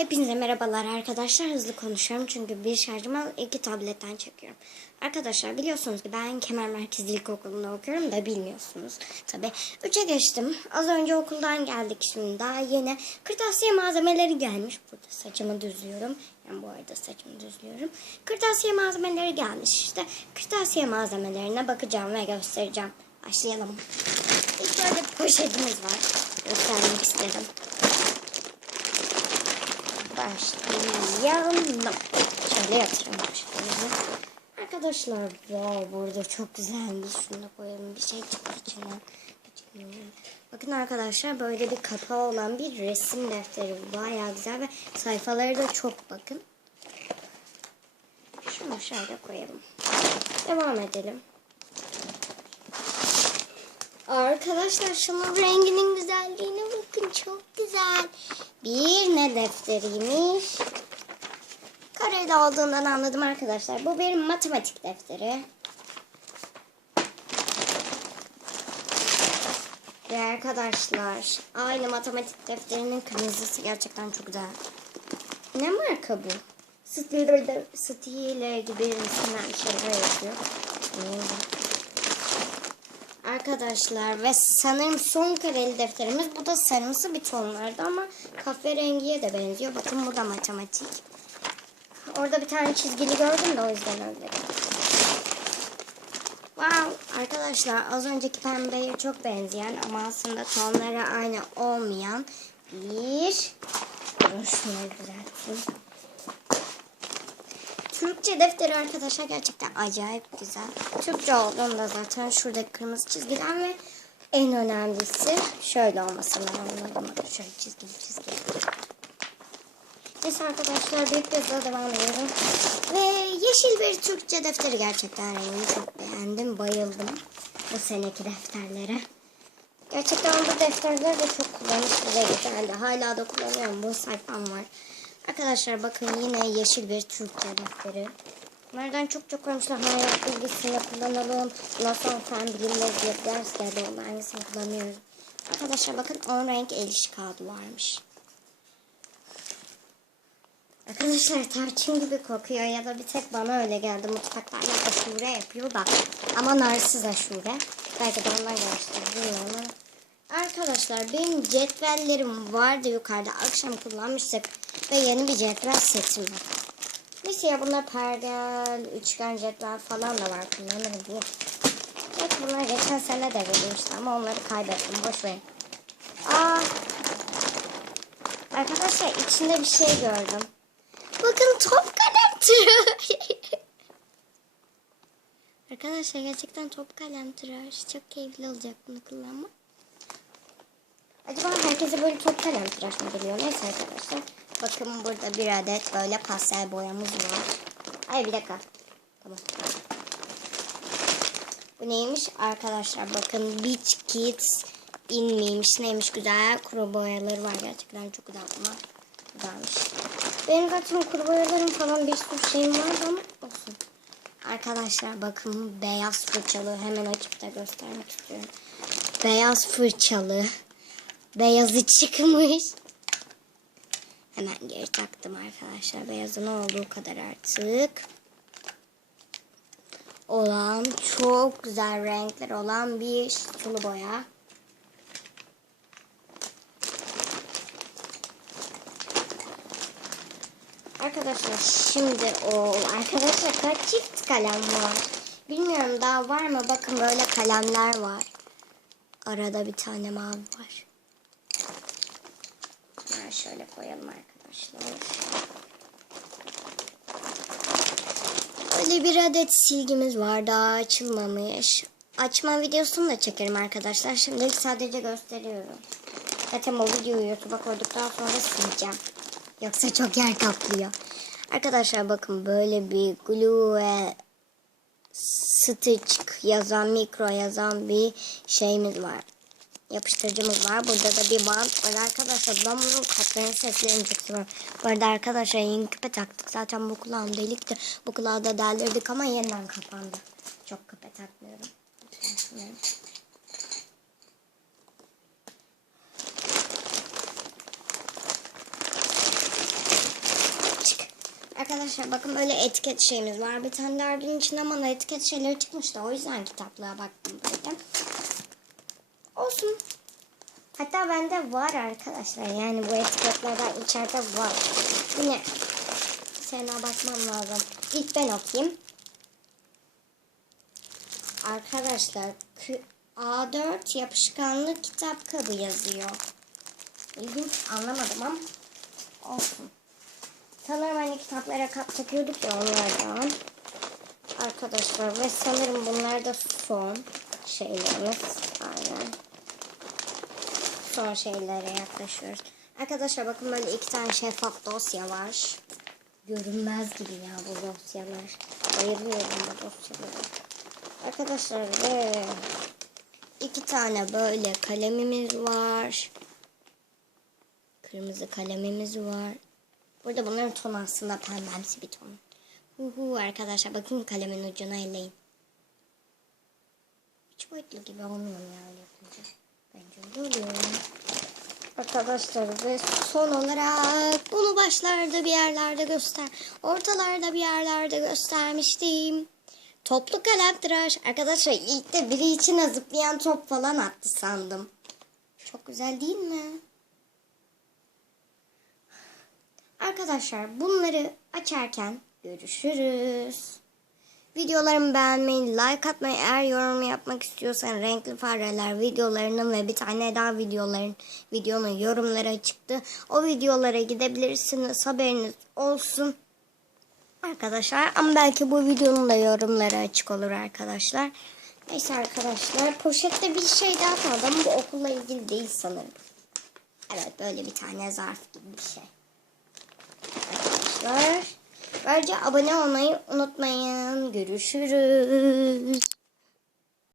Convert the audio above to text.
Hepinize merhabalar arkadaşlar. Hızlı konuşuyorum çünkü bir şarjıma iki tabletten çekiyorum. Arkadaşlar biliyorsunuz ki ben Kemer Merkezi İlkokulu'nda okuyorum da bilmiyorsunuz. Tabi 3'e geçtim. Az önce okuldan geldik şimdi. Daha yeni kırtasiye malzemeleri gelmiş. Burada saçımı düzlüyorum. Yani bu arada saçımı düzlüyorum. Kırtasiye malzemeleri gelmiş. İşte kırtasiye malzemelerine bakacağım ve göstereceğim. Başlayalım. İlk önce poşetimiz var. Göstermek istedim başlayalım. Şöyle yatıralım poşetimizi. Arkadaşlar wow, burada çok güzelmiş. Şunu da koyalım. Bir şey çıktı içine. Bakın arkadaşlar böyle bir kapağı olan bir resim defteri. Bayağı güzel ve sayfaları da çok bakın. Şunu şöyle koyalım. Devam edelim. Arkadaşlar şunun renginin güzelliğine bakın çok güzel. Bir ne defteriymiş. Kareli olduğundan anladım arkadaşlar. Bu bir matematik defteri. Ve arkadaşlar aynı matematik defterinin kırmızısı gerçekten çok güzel. Ne marka bu? Stiller gibi resimler şeyler yazıyor. Neydi? Arkadaşlar ve sanırım son kareli defterimiz. Bu da sarımsı bir tonlarda ama kahverengiye de benziyor. Bakın bu da matematik. Orada bir tane çizgili gördüm de o yüzden öyle. Wow arkadaşlar az önceki pembeye çok benzeyen ama aslında tonları aynı olmayan bir şunları düzelteyim. Türkçe defteri arkadaşlar gerçekten acayip güzel. Türkçe olduğunda zaten şuradaki kırmızı çizgiler ve en önemlisi şöyle olmasını anladım. Şöyle çizgili çizgili. Neyse arkadaşlar büyük yazıda devam ediyorum. Ve yeşil bir Türkçe defteri gerçekten rengini çok beğendim. Bayıldım bu seneki defterlere. Gerçekten bu defterler de çok kullanışlı ve güzeldi. Hala da kullanıyorum. Bu sayfam var. Arkadaşlar bakın yine yeşil bir Türkçe defteri. Bunlardan çok çok koymuşlar. Hayat bilgisini kullanalım. Sonra fen bilimleri diye ders geldi. Onun aynısını kullanıyoruz. Arkadaşlar bakın 10 renk el işi kağıdı varmış. Arkadaşlar tarçın gibi kokuyor ya da bir tek bana öyle geldi. Mutfaklar ya aşure yapıyor da. Ama narsız aşure. Belki de ondan gelmiştir bilmiyorum. Arkadaşlar benim cetvellerim vardı yukarıda. Akşam kullanmıştık. Ve yeni bir cetvel setim var. Neyse ya bunlar pergel, üçgen cetvel falan da var. Kullanırım diye. Evet bunlar geçen sene de verilmişti ama onları kaybettim. Boş verin. Aa, arkadaşlar içinde bir şey gördüm. Bakın top kalem tıraş. arkadaşlar gerçekten top kalem tıraş. Çok keyifli olacak bunu kullanmak. Acaba herkese böyle top kalem tıraş mı geliyor? Neyse arkadaşlar. Bakın burada bir adet böyle pastel boyamız var. Ay bir dakika. Tamam. Bu neymiş? Arkadaşlar bakın Beach Kids inmiymiş. Neymiş güzel kuru boyaları var. Gerçekten çok güzel bunlar. Güzelmiş. Benim zaten kuru boyalarım falan bir sürü şeyim var ama olsun. Arkadaşlar bakın beyaz fırçalı. Hemen açıp da göstermek istiyorum. Beyaz fırçalı. Beyazı çıkmış. Hemen geri taktım arkadaşlar. Beyazın olduğu kadar artık. Olan çok güzel renkler olan bir sulu boya. Arkadaşlar şimdi o arkadaşlar kaç çift kalem var? Bilmiyorum daha var mı? Bakın böyle kalemler var. Arada bir tane mavi var. Ha, şöyle koyalım arkadaşlar. Böyle bir adet silgimiz var. Daha açılmamış. Açma videosunu da çekerim arkadaşlar. Şimdilik sadece gösteriyorum. Zaten o videoyu YouTube'a koyduktan sonra sileceğim. Yoksa çok yer kaplıyor. Arkadaşlar bakın böyle bir glue ve stitch yazan, mikro yazan bir şeyimiz var yapıştırıcımız var. Burada da bir bant var arkadaşlar. Ben bunun katlarını seslerini çok seviyorum. Bu arada arkadaşlar yeni küpe taktık. Zaten bu kulağım delikti. Bu kulağı da deldirdik ama yeniden kapandı. Çok küpe takmıyorum. Arkadaşlar bakın böyle etiket şeyimiz var. Bir tane derdin içinde ama etiket şeyleri çıkmıştı. O yüzden kitaplığa baktım böyle. Olsun. Hatta bende var arkadaşlar. Yani bu etiketlerden içeride var. Yine sana bakmam lazım. İlk ben okuyayım. Arkadaşlar kı- A4 yapışkanlı kitap kabı yazıyor. İlginç anlamadım ama olsun. Sanırım hani kitaplara kap takıyorduk ya onlardan. Arkadaşlar ve sanırım bunlar da son şeylerimiz. Aynen. Son şeylere yaklaşıyoruz. Arkadaşlar bakın böyle iki tane şeffaf dosya var. Görünmez gibi ya bu dosyalar. Bayılıyorum bu dosyalara. Arkadaşlar ve iki tane böyle kalemimiz var. Kırmızı kalemimiz var. Burada bunların tonu aslında pembemsi bir ton. Hu hu arkadaşlar bakın kalemin ucuna elleyin. Üç boyutlu gibi olmuyor mu ya öyle yapınca? Bence öyle oluyor. Arkadaşlar ve son olarak bunu başlarda bir yerlerde göster, ortalarda bir yerlerde göstermiştim. Toplu kalem tıraş. Arkadaşlar ilk de biri içine zıplayan top falan attı sandım. Çok güzel değil mi? Arkadaşlar bunları açarken görüşürüz. Videolarımı beğenmeyi, like atmayı, eğer yorum yapmak istiyorsan renkli fareler videolarının ve bir tane daha videoların videonun yorumları çıktı. O videolara gidebilirsiniz. Haberiniz olsun. Arkadaşlar ama belki bu videonun da yorumları açık olur arkadaşlar. Neyse arkadaşlar poşette bir şey daha kaldı ama bu okulla ilgili değil sanırım. Evet böyle bir tane zarf gibi bir şey arkadaşlar. Ayrıca abone olmayı unutmayın. Görüşürüz.